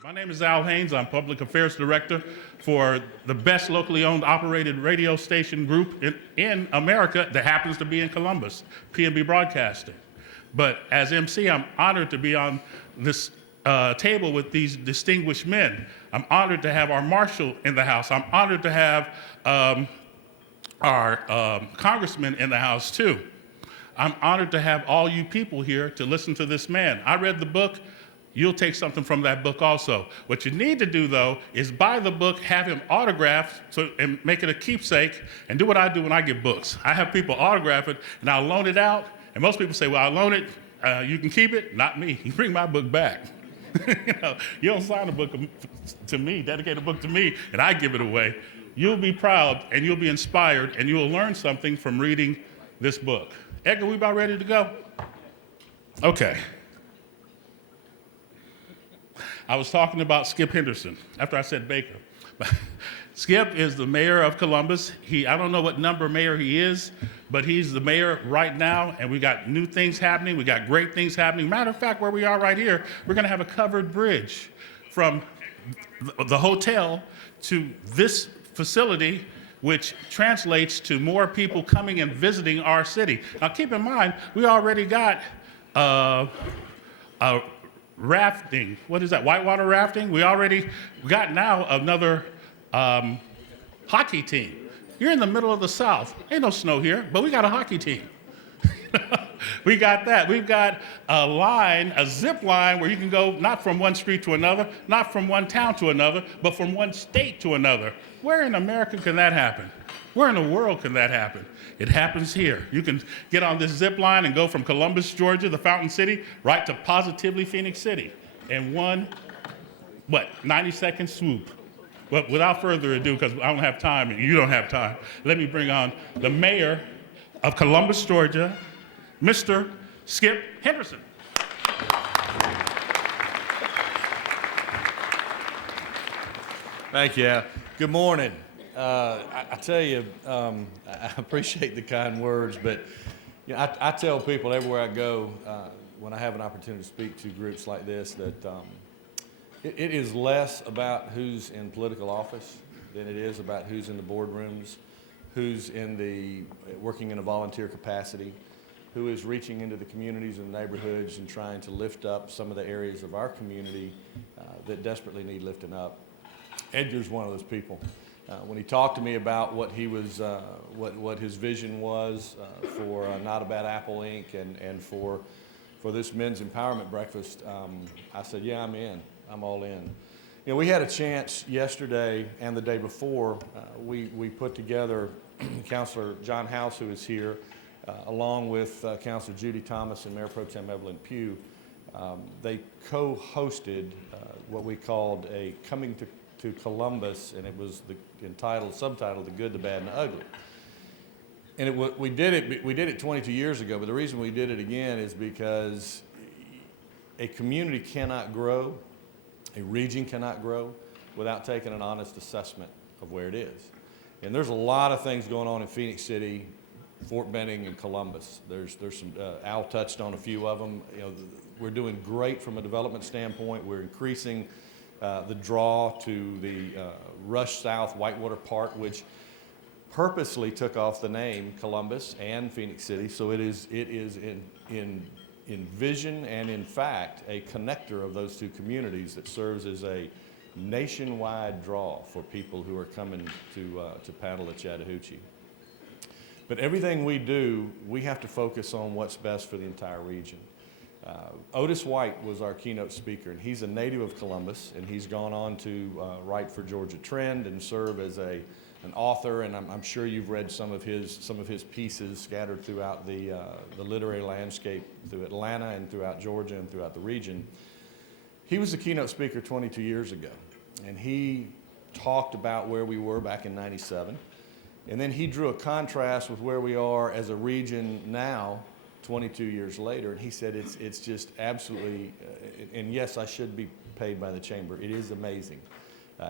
My name is Al Haynes. I'm Public Affairs Director for the best locally owned operated radio station group in America that happens to be in Columbus, PNB Broadcasting. But as MC, I'm honored to be on this table with these distinguished men. I'm honored to have our marshal in the house. I'm honored to have our congressman in the house too. I'm honored to have all you people here to listen to this man. I read the book. You'll take something from that book also. What you need to do, though, is buy the book, have him autographed, and make it a keepsake, and do what I do when I get books. I have people autograph it, and I'll loan it out, and most people say, well, I'll loan it, you can keep it. Not me. You bring my book back. You don't sign a book to me, dedicate a book to me, and I give it away. You'll be proud, and you'll be inspired, and you'll learn something from reading this book. Edgar, we about ready to go? Okay. I was talking about Skip Henderson after I said Baker. Skip is the mayor of Columbus. I don't know what number mayor he is, but he's the mayor right now, and we got new things happening. We got great things happening. Matter of fact, where we are right here, we're going to have a covered bridge from the hotel to this facility, which translates to more people coming and visiting our city. Now, keep in mind, we already got rafting. What is that? Whitewater rafting? We got now another hockey team. You're in the middle of the South. Ain't no snow here, but we got a hockey team. We got that. We've got a zip line where you can go not from one street to another, not from one town to another, but from one state to another. Where in America can that happen? Where in the world can that happen? It happens here. You can get on this zip line and go from Columbus, Georgia, the Fountain City, right to positively Phoenix City in one, 90-second swoop. But without further ado, because I don't have time and you don't have time, let me bring on the mayor of Columbus, Georgia, Mr. Skip Henderson. Thank you, Al. Good morning. I tell you, I appreciate the kind words, but I tell people everywhere I go when I have an opportunity to speak to groups like this that it is less about who's in political office than it is about who's in the boardrooms, who's working in a volunteer capacity, who is reaching into the communities and neighborhoods and trying to lift up some of the areas of our community that desperately need lifting up. Edgar's one of those people. When he talked to me about what he was, what his vision was for Not a Bad Apple Inc. and for this men's empowerment breakfast, I said, yeah, I'm in. I'm all in. You know, we had a chance yesterday and the day before. We put together Councilor John House, who is here, along with Councilor Judy Thomas and Mayor Pro Tem Evelyn Pugh. They co-hosted what we called a Coming to Columbus, and it was subtitled The Good, the Bad, and the Ugly. And we did it 22 years ago, but the reason we did it again is because a community cannot grow, a region cannot grow without taking an honest assessment of where it is. And there's a lot of things going on in Phoenix City, Fort Benning, and Columbus. There's some, Al touched on a few of them. You know, we're doing great from a development standpoint. We're increasing the draw to the Rush South Whitewater Park, which purposely took off the name Columbus and Phoenix City. So it is in vision and in fact a connector of those two communities that serves as a nationwide draw for people who are coming to paddle at Chattahoochee. But everything we do, we have to focus on what's best for the entire region. Otis White was our keynote speaker, and he's a native of Columbus, and he's gone on to write for Georgia Trend and serve as an author, and I'm sure you've read some of his pieces scattered throughout the literary landscape through Atlanta and throughout Georgia and throughout the region. He was the keynote speaker 22 years ago, and he talked about where we were back in '97, and then he drew a contrast with where we are as a region now, 22 years later, and he said it's just absolutely, and yes, I should be paid by the chamber. It is amazing.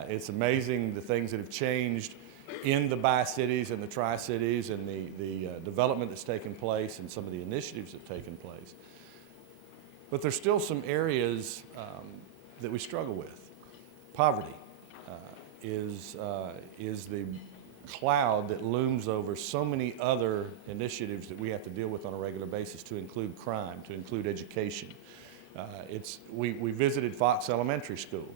It's amazing the things that have changed in the Bi-Cities and the Tri-Cities and the development that's taken place and some of the initiatives that have taken place. But there's still some areas that we struggle with. Poverty is the cloud that looms over so many other initiatives that we have to deal with on a regular basis, to include crime, to include education. We visited Fox Elementary School,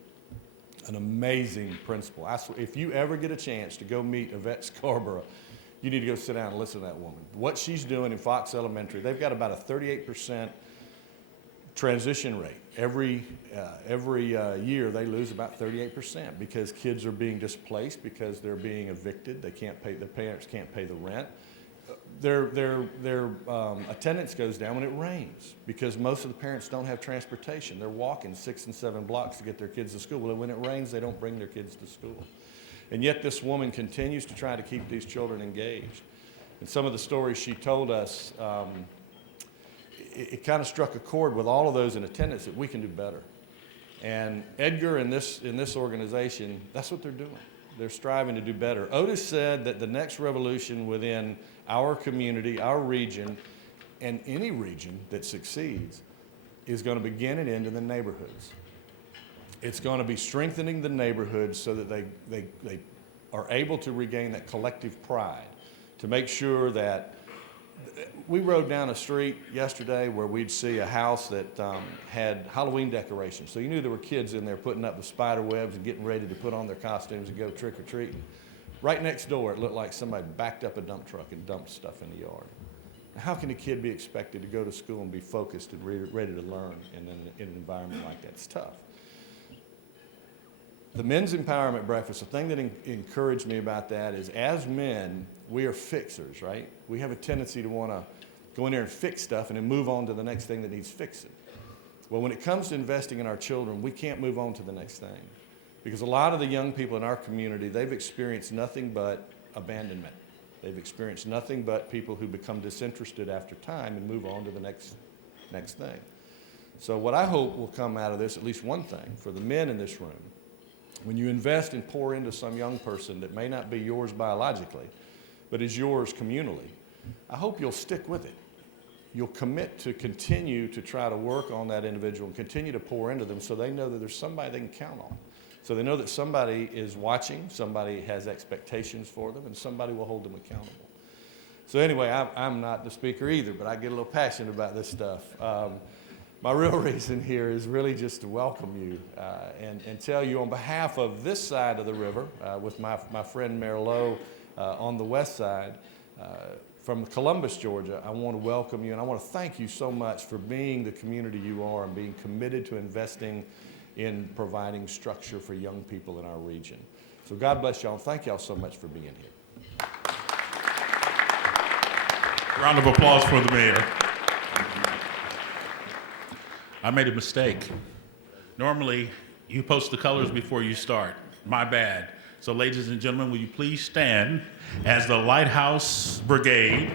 an amazing principal. If you ever get a chance to go meet Yvette Scarborough, you need to go sit down and listen to that woman. What she's doing in Fox Elementary, they've got about a 38% transition rate. Every year they lose about 38% because kids are being displaced, because they're being evicted. They can't pay, the parents can't pay the rent. Their attendance goes down when it rains because most of the parents don't have transportation. They're walking 6 and 7 blocks to get their kids to school. Well, when it rains, they don't bring their kids to school. And yet this woman continues to try to keep these children engaged. And some of the stories she told us, it kind of struck a chord with all of those in attendance that we can do better. And Edgar in this organization, that's what they're doing. They're striving to do better. Otis said that the next revolution within our community, our region, and any region that succeeds is going to begin and end in the neighborhoods. It's going to be strengthening the neighborhoods so that they are able to regain that collective pride, to make sure that we rode down a street yesterday where we'd see a house that had Halloween decorations. So you knew there were kids in there putting up the spider webs and getting ready to put on their costumes and go trick-or-treating. Right next door, it looked like somebody backed up a dump truck and dumped stuff in the yard. Now, how can a kid be expected to go to school and be focused and ready to learn in an environment like that? It's tough. The Men's Empowerment Breakfast, the thing that encouraged me about that is, as men, we are fixers, right? We have a tendency to want to go in there and fix stuff and then move on to the next thing that needs fixing. Well, when it comes to investing in our children, we can't move on to the next thing. Because a lot of the young people in our community, they've experienced nothing but abandonment. They've experienced nothing but people who become disinterested after time and move on to the next thing. So what I hope will come out of this, at least one thing, for the men in this room, when you invest and pour into some young person that may not be yours biologically, but is yours communally, I hope you'll stick with it. You'll commit to continue to try to work on that individual and continue to pour into them so they know that there's somebody they can count on. So they know that somebody is watching, somebody has expectations for them, and somebody will hold them accountable. So anyway, I'm not the speaker either, but I get a little passionate about this stuff. My real reason here is really just to welcome you and tell you on behalf of this side of the river, with my friend Mayor Lowe on the west side, from Columbus, Georgia, I want to welcome you and I want to thank you so much for being the community you are and being committed to investing in providing structure for young people in our region. So God bless y'all. Thank y'all so much for being here. Round of applause for the mayor. I made a mistake. Normally, you post the colors before you start. My bad. So ladies and gentlemen, will you please stand as the Lighthouse Brigade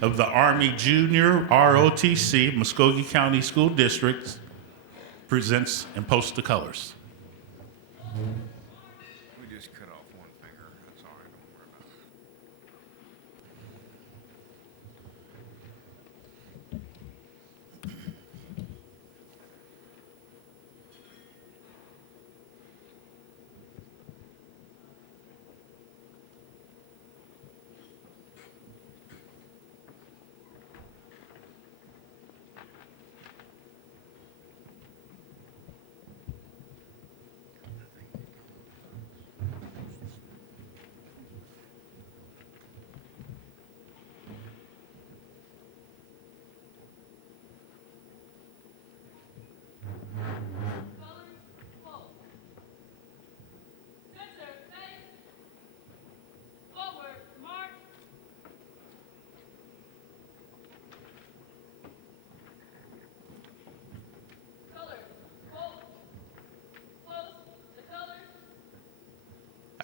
of the Army Junior ROTC, Muskogee County School District, presents and posts the colors. We just cut off one finger. That's all right. Don't worry about it.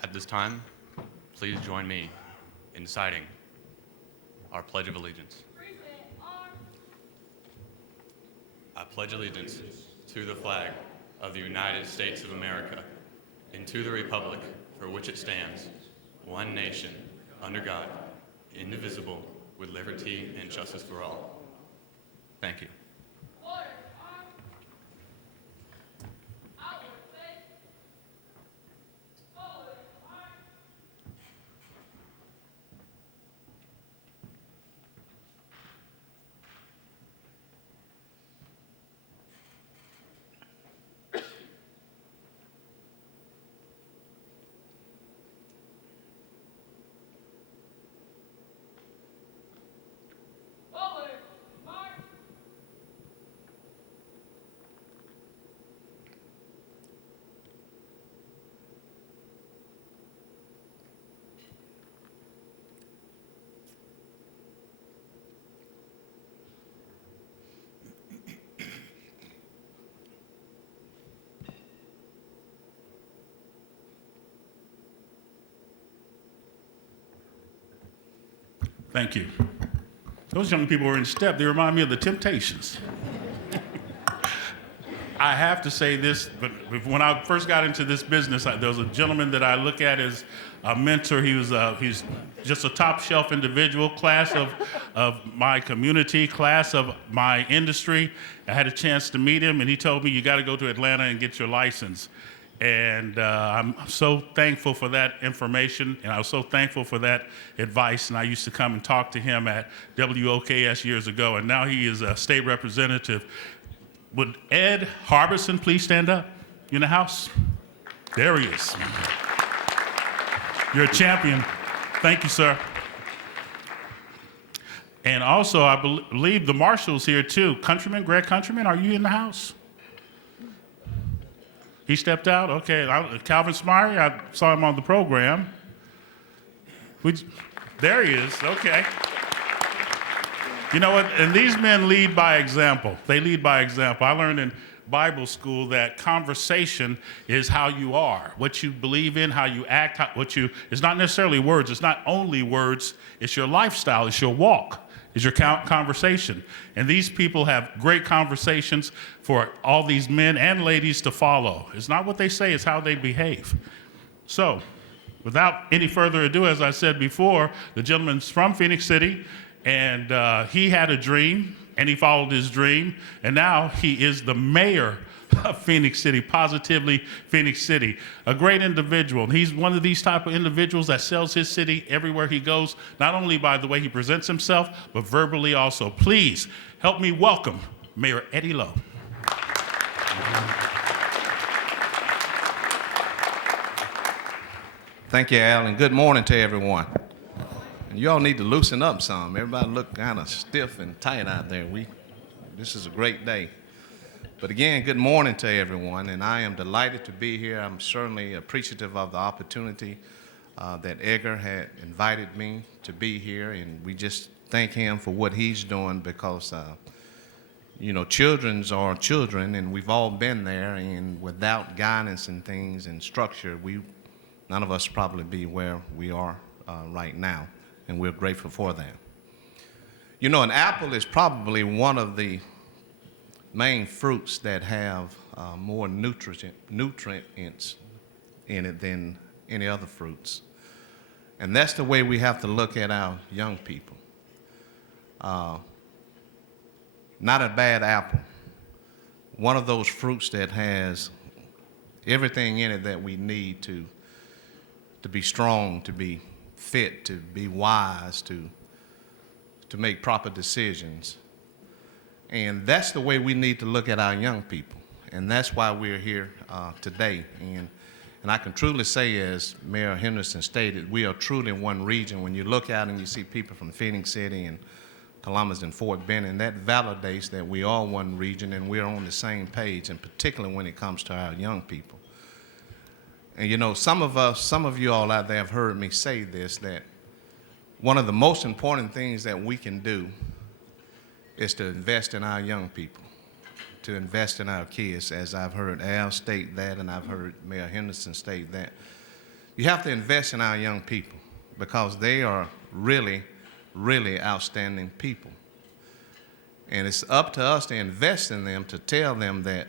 At this time, please join me in citing our Pledge of Allegiance. I pledge allegiance to the flag of the United States of America and to the republic for which it stands, one nation, under God, indivisible, with liberty and justice for all. Thank you. Thank you. Those young people were in step. They remind me of the Temptations. I have to say this, but when I first got into this business, there was a gentleman that I look at as a mentor. He's just a top shelf individual, class of my community, class of my industry. I had a chance to meet him, and he told me, you got to go to Atlanta and get your license. And I'm so thankful for that information, and I was so thankful for that advice. And I used to come and talk to him at WOKS years ago, and now he is a state representative. Would Ed Harbison please stand up? You in the house? There he is. You're a champion. Thank you, sir. And also, I believe the marshal's here too. Countryman, Greg Countryman, are you in the house? He stepped out? Okay. Calvin Smyrie, I saw him on the program. There he is. Okay. You know what? And these men lead by example. They lead by example. I learned in Bible school that conversation is how you are, what you believe in, how you act, it's not necessarily words. It's not only words. It's your lifestyle. It's your walk. It's your conversation. And these people have great conversations for all these men and ladies to follow. It's not what they say, it's how they behave. So, without any further ado, as I said before, the gentleman's from Phoenix City, and he had a dream, and he followed his dream, and now he is the mayor of Phoenix City, positively Phoenix City. A great individual. He's one of these type of individuals that sells his city everywhere he goes, not only by the way he presents himself, but verbally also. Please help me welcome Mayor Eddie Lowe. Thank you, Al, and good morning to everyone. And you all need to loosen up some. Everybody look kind of stiff and tight out there. This is a great day. But again, good morning to everyone, and I am delighted to be here. I'm certainly appreciative of the opportunity that Edgar had invited me to be here, and we just thank him for what he's doing because, children are children, and we've all been there, and without guidance and things and structure, none of us probably be where we are right now, and we're grateful for that. You know, an apple is probably one of the main fruits that have more nutrients in it than any other fruits. And that's the way we have to look at our young people. Not a bad apple. One of those fruits that has everything in it that we need to be strong, to be fit, to be wise, to make proper decisions. And that's the way we need to look at our young people. And that's why we're here today. And I can truly say, as Mayor Henderson stated, we are truly one region. When you look out and you see people from Phoenix City and Columbus and Fort Benning, that validates that we are one region and we're on the same page, and particularly when it comes to our young people. And you know, some of you all out there have heard me say this, that one of the most important things that we can do is to invest in our young people, to invest in our kids, as I've heard Al state that, and I've heard Mayor Henderson state that. You have to invest in our young people because they are really, really outstanding people. And it's up to us to invest in them, to tell them that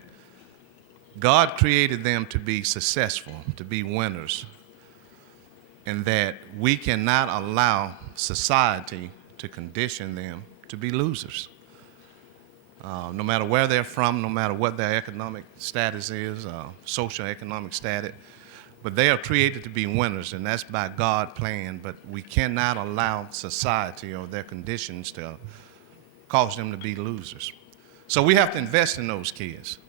God created them to be successful, to be winners, and that we cannot allow society to condition them to be losers. No matter where they're from, no matter what their economic status is, socioeconomic status, but they are created to be winners, and that's by God's plan, but we cannot allow society or their conditions to cause them to be losers. So we have to invest in those kids.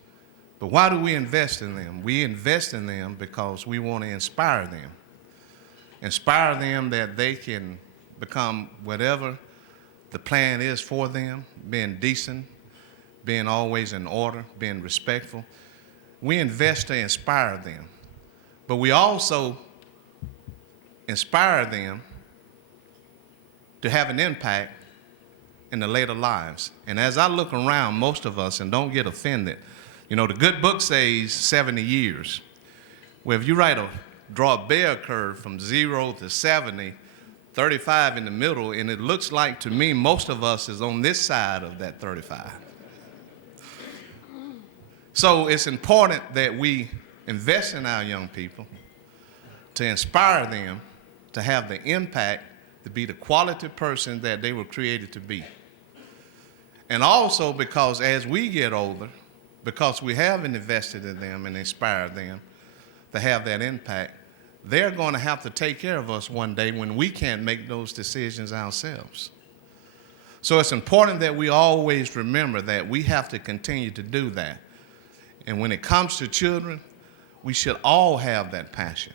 But why do we invest in them? We invest in them because we want to inspire them. Inspire them that they can become whatever the plan is for them, being decent, being always in order, being respectful. We invest to inspire them. But we also inspire them to have an impact in the later lives. And as I look around, most of us, and don't get offended, you know, the good book says 70 years. Well, if you draw a bell curve from 0 to 70, 35 in the middle, and it looks like to me most of us is on this side of that 35. So it's important that we invest in our young people to inspire them to have the impact to be the quality person that they were created to be. And also because as we get older, because we have invested in them and inspired them to have that impact, they're going to have to take care of us one day when we can't make those decisions ourselves. So it's important that we always remember that we have to continue to do that. And when it comes to children, we should all have that passion.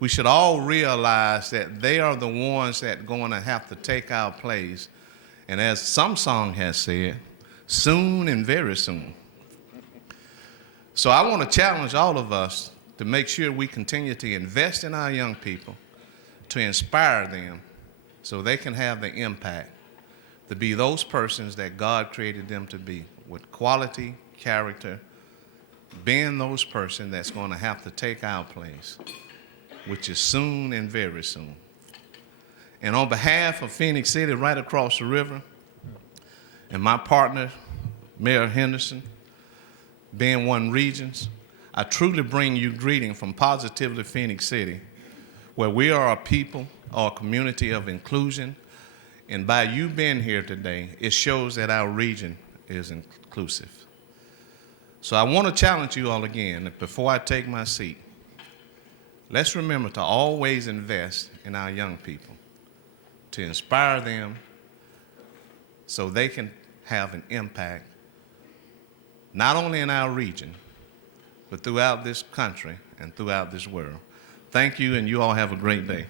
We should all realize that they are the ones that are going to have to take our place. And as some song has said, soon and very soon. So I want to challenge all of us to make sure we continue to invest in our young people, to inspire them so they can have the impact to be those persons that God created them to be, with quality, character, being those persons that's going to have to take our place, which is soon and very soon. And on behalf of Phoenix City, right across the river, and my partner, Mayor Henderson, being one Regents, I truly bring you greeting from Positively Phoenix City, where we are a people or a community of inclusion. And by you being here today, it shows that our region is inclusive. So I want to challenge you all again, that before I take my seat, let's remember to always invest in our young people, to inspire them so they can have an impact, not only in our region, but throughout this country and throughout this world. Thank you, and you all have a great day.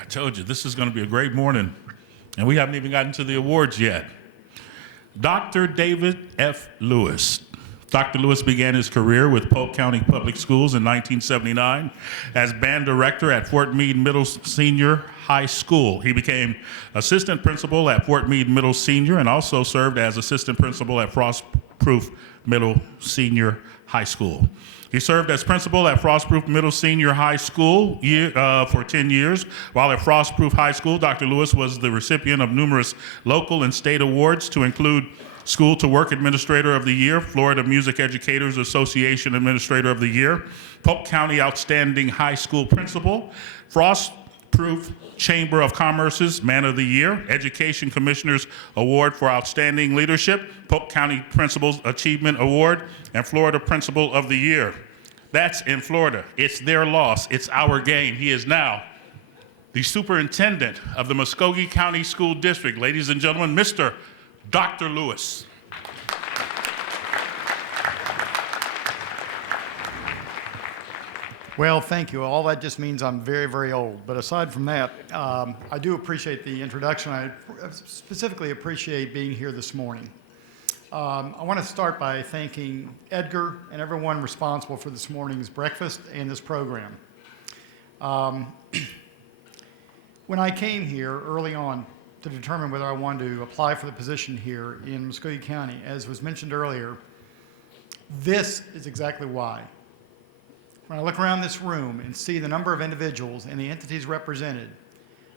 I told you, this is going to be a great morning, and we haven't even gotten to the awards yet. Dr. David F. Lewis. Dr. Lewis began his career with Polk County Public Schools in 1979 as band director at Fort Meade Middle Senior High School. He became assistant principal at Fort Meade Middle Senior and also served as assistant principal at Frostproof Middle Senior High School. He served as principal at Frostproof Middle Senior High School for 10 years. While at Frostproof High School, Dr. Lewis was the recipient of numerous local and state awards, to include School to Work Administrator of the Year, Florida Music Educators Association Administrator of the Year, Polk County Outstanding High School Principal, Frostproof Chamber of Commerce's Man of the Year, Education Commissioner's Award for Outstanding Leadership, Polk County Principal's Achievement Award, and Florida Principal of the Year. That's in Florida. It's their loss. It's our gain. He is now the superintendent of the Muskogee County School District. Ladies and gentlemen, Mr. Dr. Lewis. Well, thank you. All that just means I'm very, very old. But aside from that, I do appreciate the introduction. I specifically appreciate being here this morning. I want to start by thanking Edgar and everyone responsible for this morning's breakfast and this program. When I came here early on to determine whether I wanted to apply for the position here in Muskogee County, as was mentioned earlier, this is exactly why. When I look around this room and see the number of individuals and the entities represented,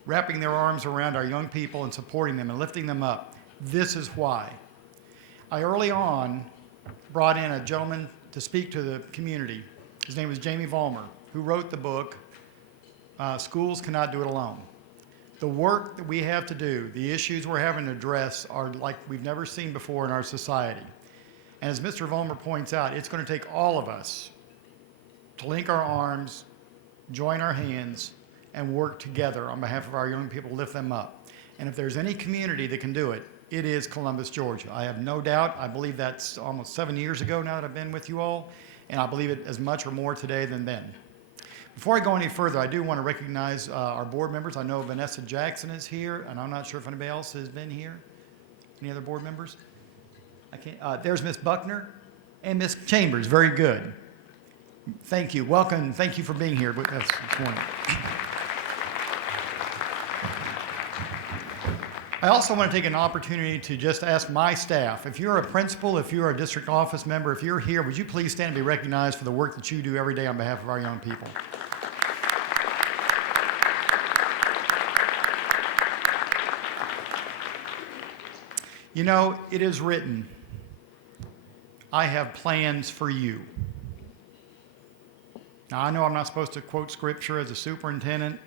wrapping their arms around our young people and supporting them and lifting them up, this is why. I early on brought in a gentleman to speak to the community. His name was Jamie Vollmer, who wrote the book, Schools Cannot Do It Alone. The work that we have to do, the issues we're having to address are like we've never seen before in our society. And as Mr. Vollmer points out, it's going to take all of us to link our arms, join our hands, and work together on behalf of our young people, lift them up. And if there's any community that can do it, it is Columbus, Georgia. I have no doubt. I believe that's almost 7 years ago now that I've been with you all, and I believe it as much or more today than then. Before I go any further, I do want to recognize our board members. I know Vanessa Jackson is here, and I'm not sure if anybody else has been here. Any other board members? I can't. There's Miss Buckner and Miss Chambers. Very good. Thank you. Welcome. Thank you for being here with us this morning. I also want to take an opportunity to just ask my staff, if you're a principal, if you're a district office member, if you're here, would you please stand and be recognized for the work that you do every day on behalf of our young people? You know, it is written, I have plans for you. Now, I know I'm not supposed to quote scripture as a superintendent,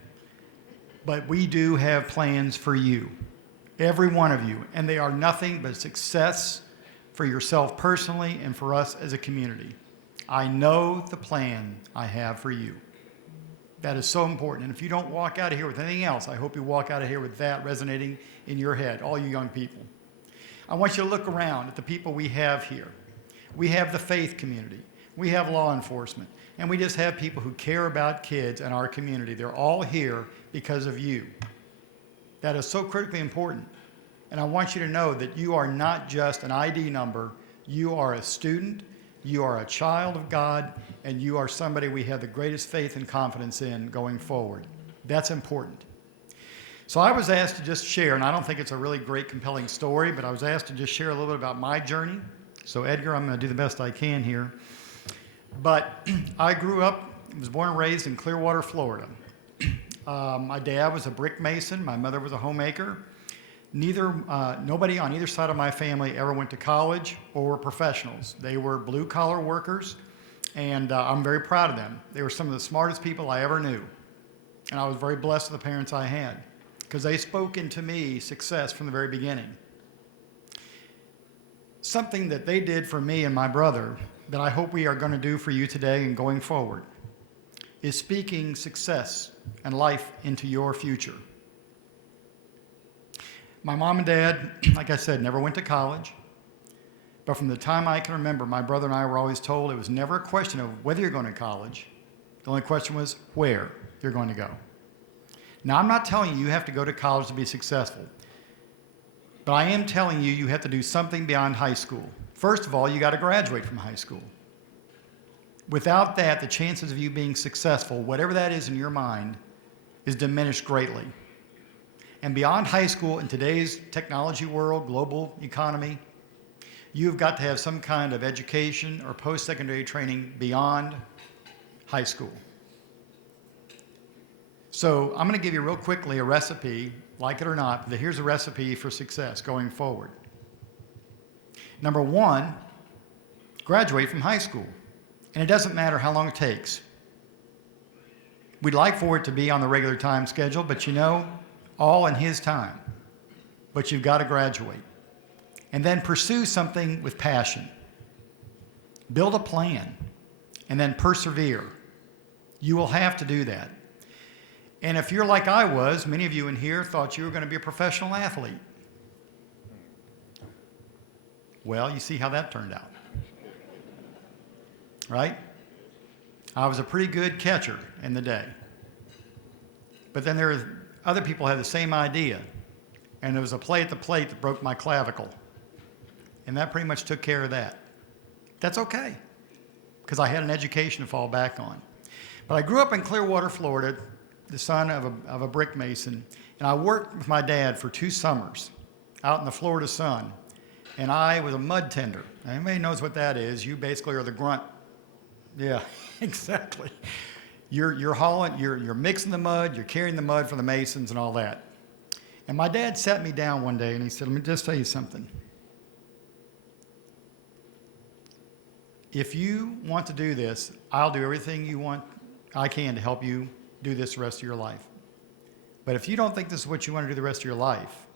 but we do have plans for you, every one of you, and they are nothing but success for yourself personally and for us as a community. I know the plan I have for you. That is so important. And if you don't walk out of here with anything else, I hope you walk out of here with that resonating in your head, all you young people. I want you to look around at the people we have here. We have the faith community. We have law enforcement. And we just have people who care about kids in our community. They're all here because of you. That is so critically important. And I want you to know that you are not just an ID number. You are a student. You are a child of God. And you are somebody we have the greatest faith and confidence in going forward. That's important. So I was asked to just share, and I don't think it's a really great, compelling story, but I was asked to just share a little bit about my journey. So Edgar, I'm going to do the best I can here. But I grew up, was born and raised in Clearwater, Florida. My dad was a brick mason. My mother was a homemaker. Nobody on either side of my family ever went to college or were professionals. They were blue-collar workers, and I'm very proud of them. They were some of the smartest people I ever knew. And I was very blessed with the parents I had, because they spoke into me success from the very beginning. Something that they did for me and my brother that I hope we are going to do for you today and going forward is speaking success and life into your future. My mom and dad, like I said, never went to college. But from the time I can remember, my brother and I were always told it was never a question of whether you're going to college. The only question was where you're going to go. Now, I'm not telling you you have to go to college to be successful, but I am telling you you have to do something beyond high school. First of all, you got to graduate from high school. Without that, the chances of you being successful, whatever that is in your mind, is diminished greatly. And beyond high school, in today's technology world, global economy, you've got to have some kind of education or post-secondary training beyond high school. So I'm going to give you real quickly a recipe, like it or not, but here's a recipe for success going forward. Number one, graduate from high school. And it doesn't matter how long it takes. We'd like for it to be on the regular time schedule, but you know, all in His time. But you've got to graduate. And then pursue something with passion. Build a plan, and then persevere. You will have to do that. And if you're like I was, many of you in here thought you were going to be a professional athlete. Well, you see how that turned out. Right? I was a pretty good catcher in the day. But then there were other people who had the same idea. And there was a play at the plate that broke my clavicle. And that pretty much took care of that. That's okay, because I had an education to fall back on. But I grew up in Clearwater, Florida, the son of a brick mason, and I worked with my dad for 2 summers out in the Florida sun, and I was a mud tender. Now, anybody knows what that is? You basically are the grunt. Yeah, exactly. You're hauling, you're mixing the mud, you're carrying the mud for the masons and all that. And my dad sat me down one day and he said, "Let me just tell you something. If you want to do this, I'll do everything I can to help you do this the rest of your life. But if you don't think this is what you want to do the rest of your life,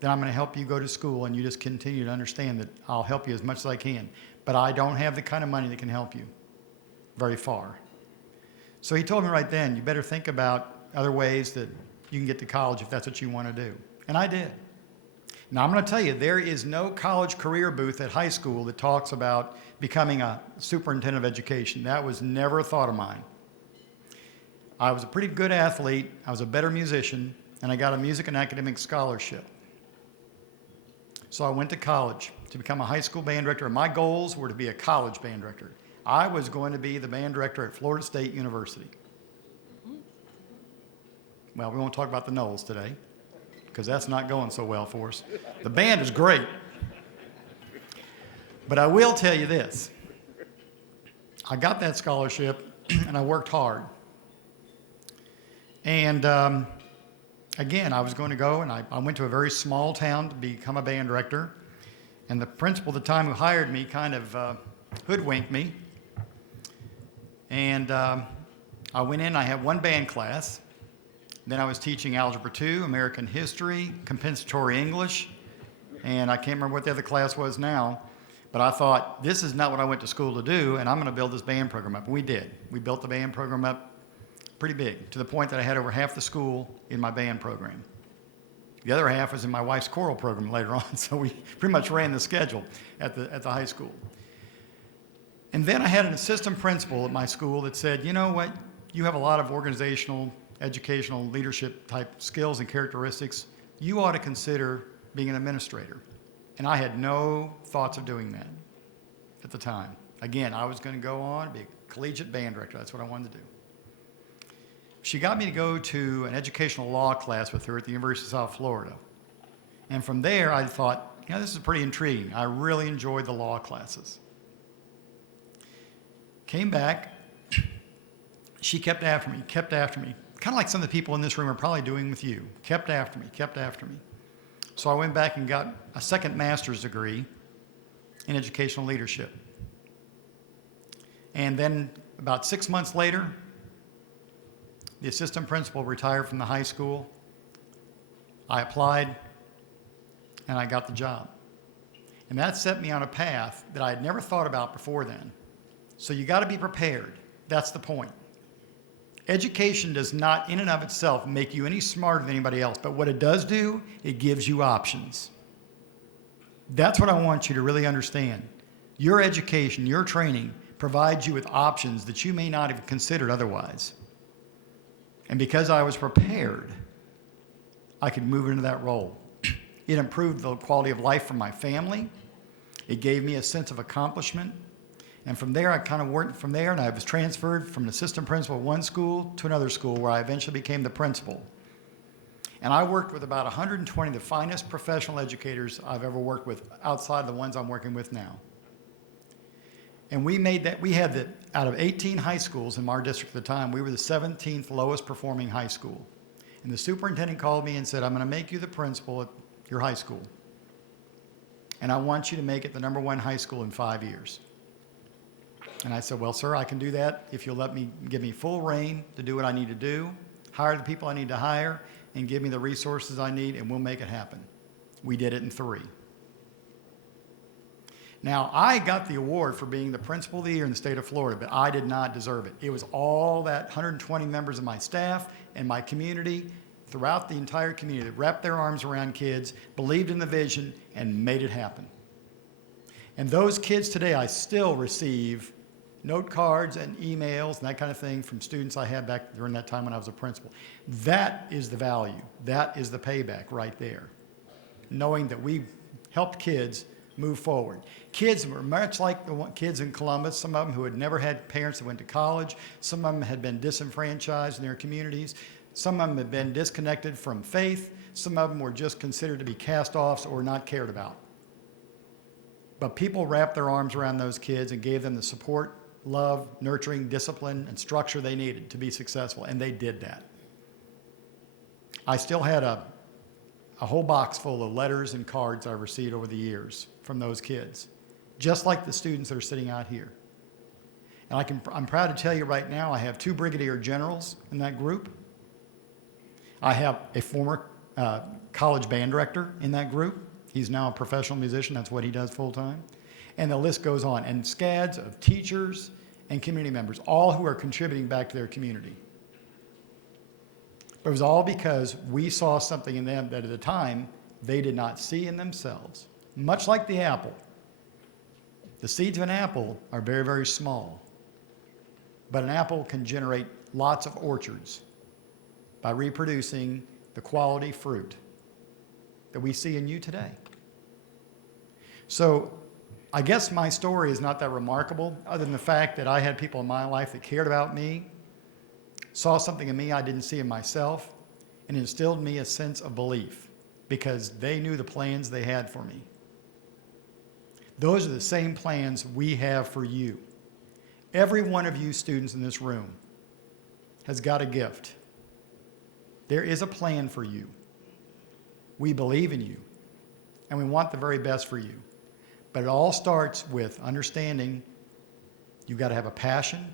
then I'm going to help you go to school and you just continue to understand that I'll help you as much as I can. But I don't have the kind of money that can help you very far." So he told me right then, you better think about other ways that you can get to college if that's what you want to do. And I did. Now I'm going to tell you, there is no college career booth at high school that talks about becoming a superintendent of education. That was never a thought of mine. I was a pretty good athlete, I was a better musician, and I got a music and academic scholarship. So I went to college to become a high school band director. My goals were to be a college band director. I was going to be the band director at Florida State University. Well, we won't talk about the Knowles today. because that's not going so well for us. The band is great. But I will tell you this. I got that scholarship, and I worked hard. And again, I was going to go, and I went to a very small town to become a band director. And the principal at the time who hired me kind of hoodwinked me. And I went in, I had one band class. Then I was teaching Algebra 2, American History, Compensatory English, and I can't remember what the other class was now. But I thought, this is not what I went to school to do, and I'm going to build this band program up. And we did. We built the band program up pretty big, to the point that I had over half the school in my band program. The other half was in my wife's choral program later on, so we pretty much ran the schedule at the high school. And then I had an assistant principal at my school that said, you know what, you have a lot of organizational, educational, leadership type skills and characteristics. You ought to consider being an administrator. And I had no thoughts of doing that at the time. Again, I was going to go on, be a collegiate band director. That's what I wanted to do. She got me to go to an educational law class with her at the University of South Florida. And from there, I thought, you know, this is pretty intriguing. I really enjoyed the law classes. Came back. She kept after me, kind of like some of the people in this room are probably doing with you. Kept after me. So I went back and got a second master's degree in educational leadership. And then about 6 months later, the assistant principal retired from the high school. I applied, and I got the job. And that set me on a path that I had never thought about before then. So you got to be prepared. That's the point. Education does not in and of itself make you any smarter than anybody else, but what it does do, it gives you options. That's what I want you to really understand. Your education, your training provides you with options that you may not have considered otherwise. And because I was prepared, I could move into that role. It improved the quality of life for my family. It gave me a sense of accomplishment. And from there, I kind of worked from there, and I was transferred from an assistant principal at one school to another school where I eventually became the principal. And I worked with about 120 of the finest professional educators I've ever worked with outside the ones I'm working with now. And we had out of 18 high schools in our district at the time, we were the 17th lowest performing high school. And the superintendent called me and said, I'm going to make you the principal at your high school. And I want you to make it the #1 high school in 5 years. And I said, well, sir, I can do that if you'll give me full reign to do what I need to do, hire the people I need to hire, and give me the resources I need, and we'll make it happen. We did it in 3. Now, I got the award for being the principal of the year in the state of Florida, but I did not deserve it. It was all that 120 members of my staff and my community throughout the entire community that wrapped their arms around kids, believed in the vision, and made it happen. And those kids today, I still receive note cards and emails and that kind of thing from students I had back during that time when I was a principal. That is the value. That is the payback right there. Knowing that we helped kids move forward. Kids were much like the kids in Columbus, some of them who had never had parents that went to college. Some of them had been disenfranchised in their communities. Some of them had been disconnected from faith. Some of them were just considered to be cast-offs or not cared about. But people wrapped their arms around those kids and gave them the support, love, nurturing, discipline, and structure they needed to be successful, and they did that. I still had a whole box full of letters and cards I received over the years from those kids, just like the students that are sitting out here. And I'm proud to tell you right now, I have 2 brigadier generals in that group. I have a former college band director in that group. He's now a professional musician. That's what he does full time. And the list goes on. And scads of teachers and community members, all who are contributing back to their community. But it was all because we saw something in them that at the time they did not see in themselves. Much like the apple. The seeds of an apple are very, very small. But an apple can generate lots of orchards by reproducing the quality fruit that we see in you today. So I guess my story is not that remarkable, other than the fact that I had people in my life that cared about me, saw something in me I didn't see in myself, and instilled in me a sense of belief because they knew the plans they had for me. Those are the same plans we have for you. Every one of you students in this room has got a gift. There is a plan for you. We believe in you, and we want the very best for you. But it all starts with understanding you've got to have a passion,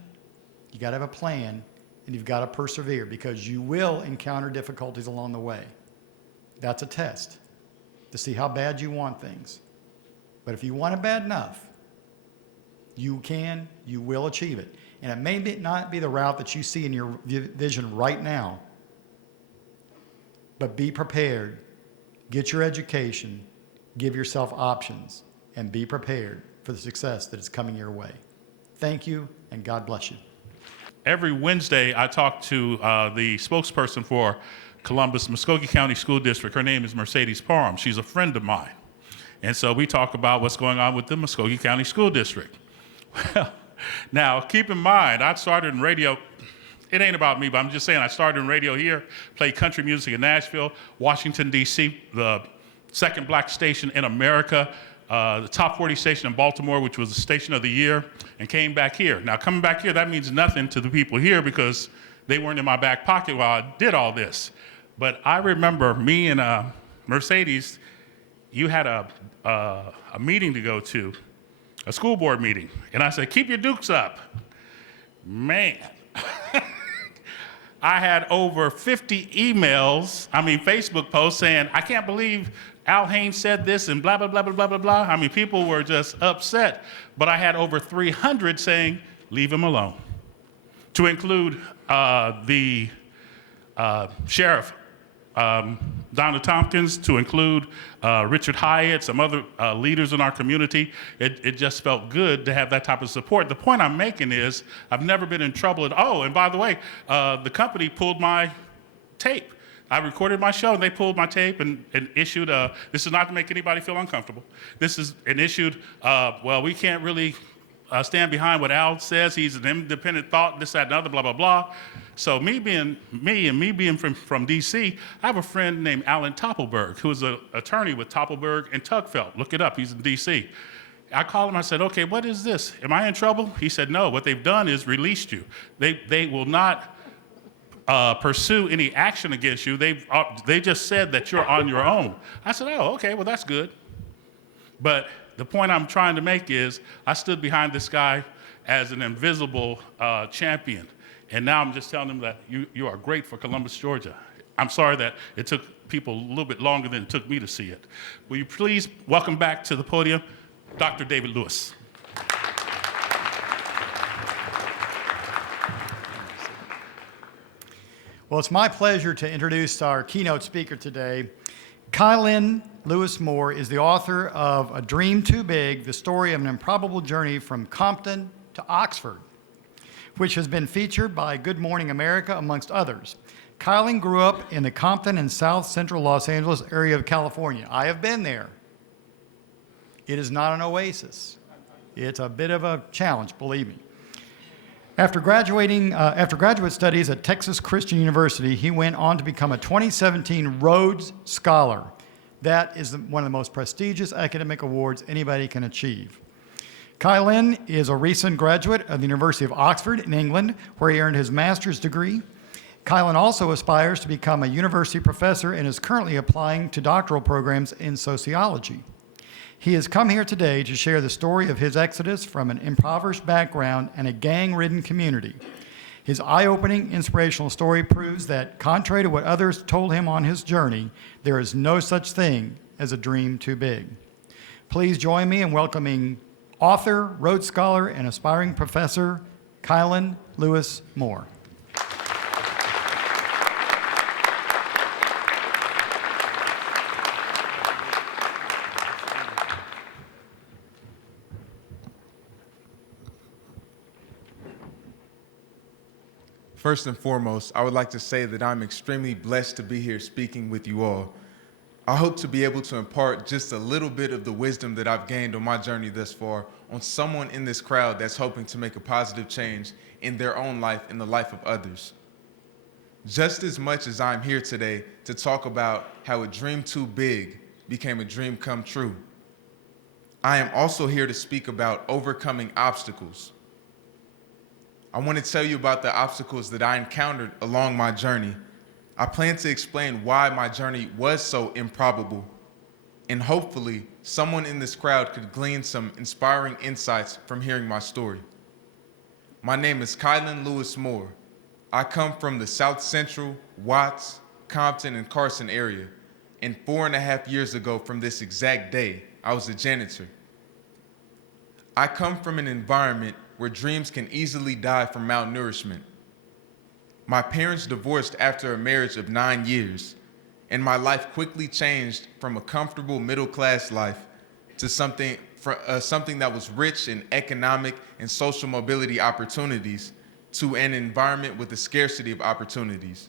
you've got to have a plan, and you've got to persevere, because you will encounter difficulties along the way. That's a test to see how bad you want things. But if you want it bad enough, you will achieve it. And it may not be the route that you see in your vision right now, but be prepared. Get your education, give yourself options, and be prepared for the success that is coming your way. Thank you, and God bless you. Every Wednesday, I talk to the spokesperson for Columbus Muskogee County School District. Her name is Mercedes Parham. She's a friend of mine. And so we talk about what's going on with the Muskogee County School District. Well, now, keep in mind, I started in radio. It ain't about me, but I'm just saying I started in radio here, played country music in Nashville, Washington, D.C., the second black station in America, the top 40 station in Baltimore, which was the station of the year, and came back here. Now, coming back here, that means nothing to the people here because they weren't in my back pocket while I did all this. But I remember me and Mercedes, you had a meeting to go to, a school board meeting. And I said, keep your dukes up. Man. I had over 50 Facebook posts saying, I can't believe Al Haynes said this and blah, blah, blah, blah, blah, blah, blah. I mean, people were just upset. But I had over 300 saying, leave him alone. To include the sheriff, Donna Tompkins, to include Richard Hyatt, some other leaders in our community. It just felt good to have that type of support. The point I'm making is I've never been in trouble at all. And by the way, the company pulled my tape. I recorded my show, and they pulled my tape and issued this is not to make anybody feel uncomfortable. This is an issued, well, we can't really stand behind what Al says. He's an independent thought, this, that, and other, blah, blah, blah. So me being from D.C., I have a friend named Alan Toppelberg, who is an attorney with Toppelberg and Tugfelt. Look it up. He's in D.C. I called him. I said, okay, what is this? Am I in trouble? He said, no. What they've done is released you. They will not pursue any action against you. They just said that you're on your own. I said, oh, okay, well, that's good. But the point I'm trying to make is I stood behind this guy as an invisible champion. And now I'm just telling them that you are great for Columbus, Georgia. I'm sorry that it took people a little bit longer than it took me to see it. Will you please welcome back to the podium Dr. David Lewis. Well, it's my pleasure to introduce our keynote speaker today. Kylin Lewis Moore is the author of A Dream Too Big, the story of an improbable journey from Compton to Oxford, which has been featured by Good Morning America, amongst others. Kylin grew up in the Compton and South Central Los Angeles area of California. I have been there. It is not an oasis. It's a bit of a challenge, believe me. After graduate studies at Texas Christian University, he went on to become a 2017 Rhodes Scholar. That is one of the most prestigious academic awards anybody can achieve. Kylin is a recent graduate of the University of Oxford in England, where he earned his master's degree. Kylin also aspires to become a university professor and is currently applying to doctoral programs in sociology. He has come here today to share the story of his exodus from an impoverished background and a gang-ridden community. His eye-opening, inspirational story proves that, contrary to what others told him on his journey, there is no such thing as a dream too big. Please join me in welcoming author, Rhodes Scholar, and aspiring professor, Kylin Lewis Moore. First and foremost, I would like to say that I'm extremely blessed to be here speaking with you all. I hope to be able to impart just a little bit of the wisdom that I've gained on my journey thus far on someone in this crowd that's hoping to make a positive change in their own life and the life of others. just as much as I'm here today to talk about how a dream too big became a dream come true. I am also here to speak about overcoming obstacles. I want to tell you about the obstacles that I encountered along my journey. I plan to explain why my journey was so improbable, and hopefully someone in this crowd could glean some inspiring insights from hearing my story. My name is Kylan Lewis Moore. I come from the South Central, Watts, Compton, and Carson area, and 4.5 years ago from this exact day, I was a janitor. I come from an environment where dreams can easily die from malnourishment. My parents divorced after a marriage of 9 years, and my life quickly changed from a comfortable middle-class life to something that was rich in economic and social mobility opportunities to an environment with a scarcity of opportunities.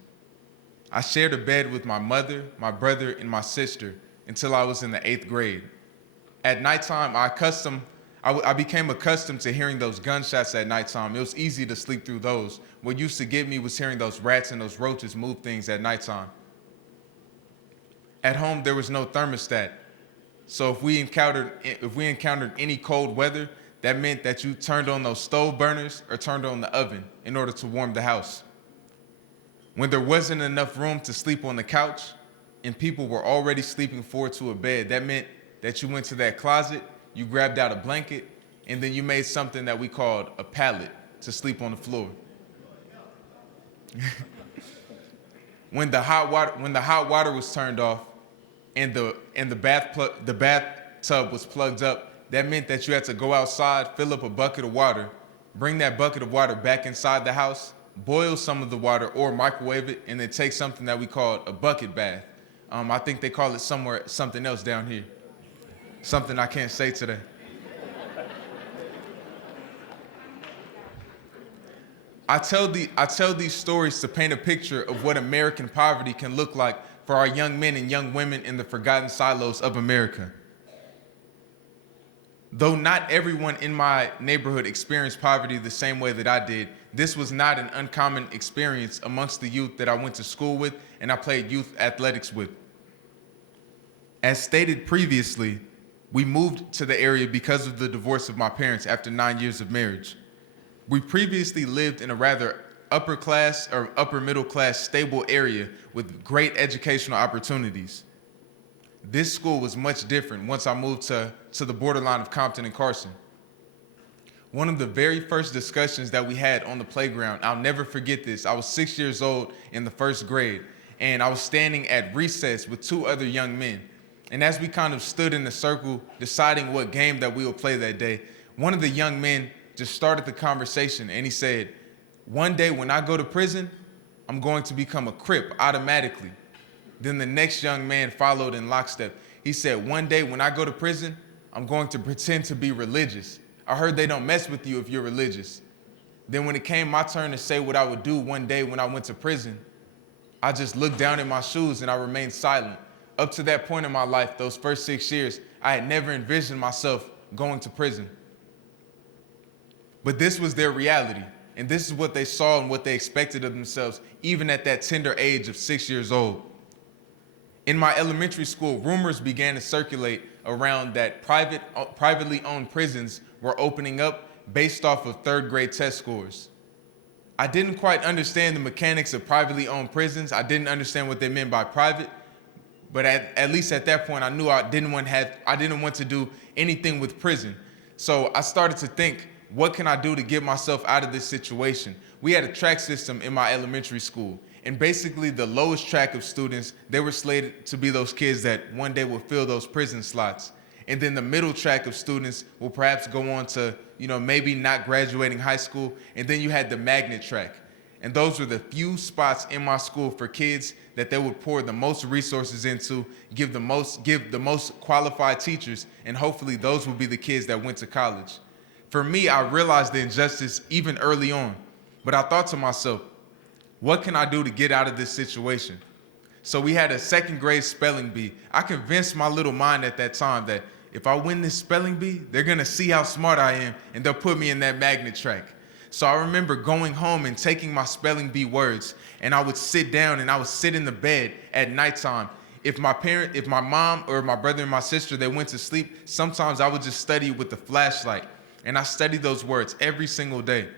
I shared a bed with my mother, my brother, and my sister until I was in the 8th grade. At nighttime, I became accustomed to hearing those gunshots at nighttime. It was easy to sleep through those. What used to get me was hearing those rats and those roaches move things at nighttime. At home, there was no thermostat. So if we encountered any cold weather, that meant that you turned on those stove burners or turned on the oven in order to warm the house. When there wasn't enough room to sleep on the couch and people were already sleeping forward to a bed, that meant that you went to that closet, you grabbed out a blanket, and then you made something that we called a pallet to sleep on the floor. When the hot water was turned off and the bathtub was plugged up, that meant that you had to go outside, fill up a bucket of water, bring that bucket of water back inside the house, boil some of the water or microwave it, and then take something that we called a bucket bath. I think they call it something else down here. Something I can't say today. I tell these stories to paint a picture of what American poverty can look like for our young men and young women in the forgotten silos of America. Though not everyone in my neighborhood experienced poverty the same way that I did, this was not an uncommon experience amongst the youth that I went to school with and I played youth athletics with. As stated previously, we moved to the area because of the divorce of my parents after 9 years of marriage. We previously lived in a rather upper class or upper middle class stable area with great educational opportunities. This school was much different once I moved to the borderline of Compton and Carson. One of the very first discussions that we had on the playground, I'll never forget this. I was 6 years old in the 1st grade, and I was standing at recess with 2 other young men. And as we kind of stood in the circle deciding what game that we would play that day, one of the young men just started the conversation, and he said, "One day when I go to prison, I'm going to become a Crip automatically." Then the next young man followed in lockstep. He said, "One day when I go to prison, I'm going to pretend to be religious. I heard they don't mess with you if you're religious." Then when it came my turn to say what I would do one day when I went to prison, I just looked down at my shoes and I remained silent. Up to that point in my life, those first 6 years, I had never envisioned myself going to prison. But this was their reality, and this is what they saw and what they expected of themselves, even at that tender age of 6 years old. In my elementary school, rumors began to circulate around that privately owned prisons were opening up based off of 3rd grade test scores. I didn't quite understand the mechanics of privately owned prisons. I didn't understand what they meant by private, but at least at that point, I knew I didn't want to do anything with prison. So I started to think, what can I do to get myself out of this situation? We had a track system in my elementary school. And basically the lowest track of students, they were slated to be those kids that one day would fill those prison slots. And then the middle track of students will perhaps go on to, maybe not graduating high school. And then you had the magnet track. And those were the few spots in my school for kids that they would pour the most resources into, give the most qualified teachers, and hopefully those would be the kids that went to college. For me, I realized the injustice even early on, but I thought to myself, what can I do to get out of this situation? So we had a 2nd grade spelling bee. I convinced my little mind at that time that if I win this spelling bee, they're gonna see how smart I am and they'll put me in that magnet track. So I remember going home and taking my spelling bee words, and I would sit down and I would sit in the bed at nighttime. If my mom or my brother and my sister, they went to sleep, sometimes I would just study with the flashlight. And I studied those words every single day.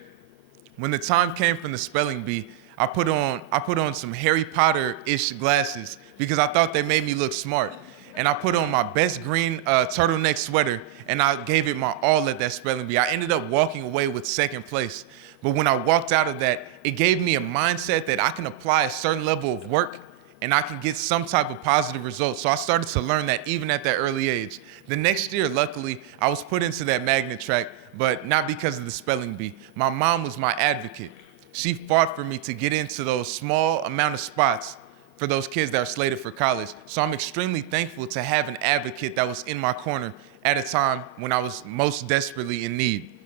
When the time came from the spelling bee, I put on some Harry Potter-ish glasses because I thought they made me look smart. And I put on my best green turtleneck sweater, and I gave it my all at that spelling bee. I ended up walking away with second place. But when I walked out of that, it gave me a mindset that I can apply a certain level of work and I can get some type of positive results. So I started to learn that even at that early age. The next year, luckily, I was put into that magnet track, but not because of the spelling bee. My mom was my advocate. She fought for me to get into those small amount of spots for those kids that are slated for college. So I'm extremely thankful to have an advocate that was in my corner at a time when I was most desperately in need.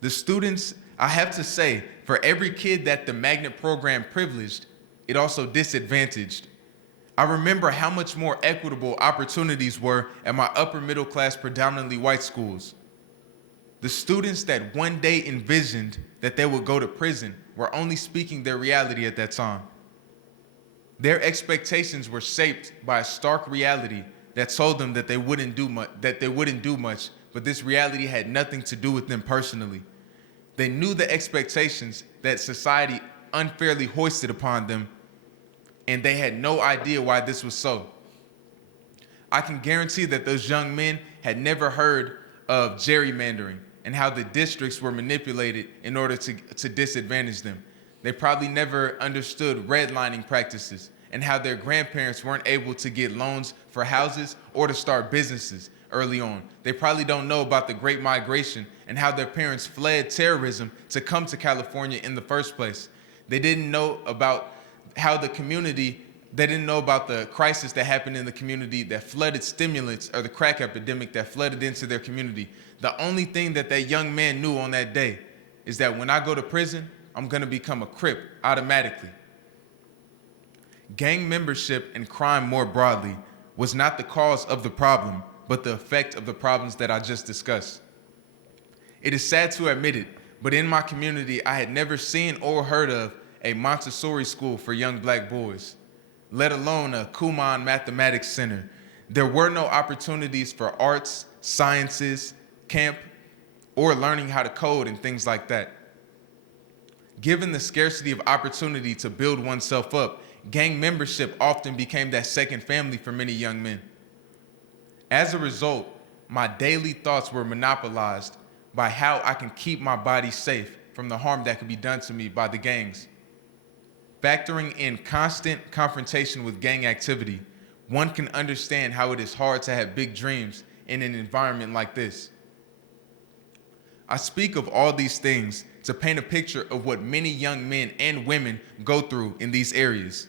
The students, I have to say, for every kid that the magnet program privileged, it also disadvantaged. I remember how much more equitable opportunities were at my upper middle class, predominantly white schools. The students that one day envisioned that they would go to prison were only speaking their reality at that time. Their expectations were shaped by a stark reality that told them that they wouldn't do much, but this reality had nothing to do with them personally. They knew the expectations that society unfairly hoisted upon them, and they had no idea why this was so. I can guarantee that those young men had never heard of gerrymandering and how the districts were manipulated in order to disadvantage them. They probably never understood redlining practices and how their grandparents weren't able to get loans for houses or to start businesses early on. They probably don't know about the Great Migration and how their parents fled terrorism to come to California in the first place. They didn't know about how they didn't know about the crisis that happened in the community that flooded stimulants, or the crack epidemic that flooded into their community. The only thing that young man knew on that day is that when I go to prison, I'm gonna become a Crip automatically. Gang membership and crime more broadly was not the cause of the problem, but the effect of the problems that I just discussed. It is sad to admit it, but in my community, I had never seen or heard of a Montessori school for young black boys, let alone a Kumon Mathematics Center. There were no opportunities for arts, sciences, camp, or learning how to code and things like that. Given the scarcity of opportunity to build oneself up, gang membership often became that second family for many young men. As a result, my daily thoughts were monopolized by how I can keep my body safe from the harm that could be done to me by the gangs. Factoring in constant confrontation with gang activity, one can understand how it is hard to have big dreams in an environment like this. I speak of all these things to paint a picture of what many young men and women go through in these areas.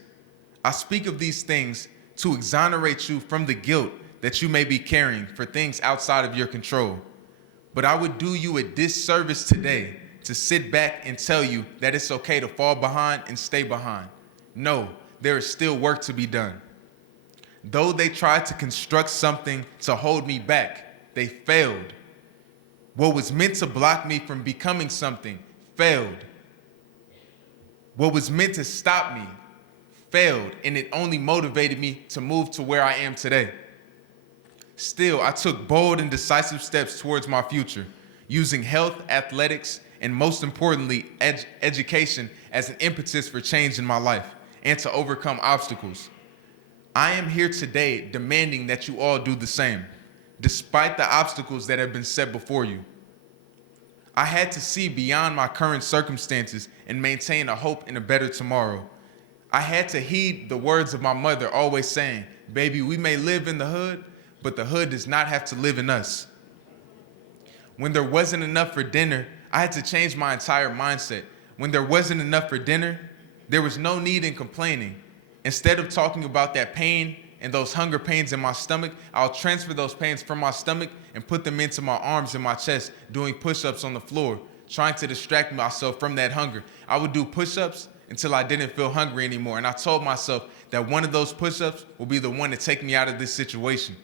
I speak of these things to exonerate you from the guilt that you may be carrying for things outside of your control. But I would do you a disservice today to sit back and tell you that it's okay to fall behind and stay behind. No, there is still work to be done. Though they tried to construct something to hold me back, they failed. What was meant to block me from becoming something failed. What was meant to stop me failed, and it only motivated me to move to where I am today. Still, I took bold and decisive steps towards my future, using health, athletics, and most importantly, education as an impetus for change in my life and to overcome obstacles. I am here today demanding that you all do the same, despite the obstacles that have been set before you. I had to see beyond my current circumstances and maintain a hope in a better tomorrow. I had to heed the words of my mother always saying, "Baby, we may live in the hood, but the hood does not have to live in us." When there wasn't enough for dinner, I had to change my entire mindset. When there wasn't enough for dinner, there was no need in complaining. Instead of talking about that pain and those hunger pains in my stomach, I'll transfer those pains from my stomach and put them into my arms and my chest, doing push-ups on the floor, trying to distract myself from that hunger. I would do push-ups until I didn't feel hungry anymore, and I told myself that one of those push-ups will be the one to take me out of this situation.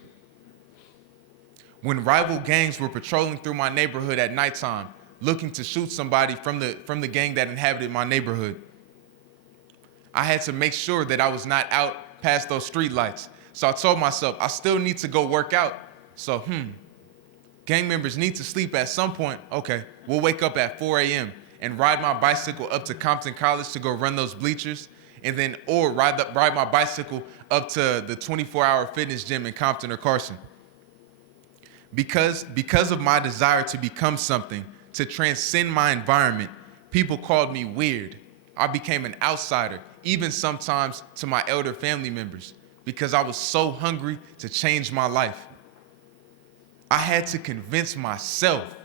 When rival gangs were patrolling through my neighborhood at nighttime, looking to shoot somebody from the gang that inhabited my neighborhood. I had to make sure that I was not out past those street lights. So I told myself, I still need to go work out. So, gang members need to sleep at some point. Okay, we'll wake up at 4 a.m. and ride my bicycle up to Compton College to go run those bleachers, and then, or ride my bicycle up to the 24-hour fitness gym in Compton or Carson. Because of my desire to become something, to transcend my environment, people called me weird. I became an outsider, even sometimes to my elder family members, because I was so hungry to change my life. I had to convince myself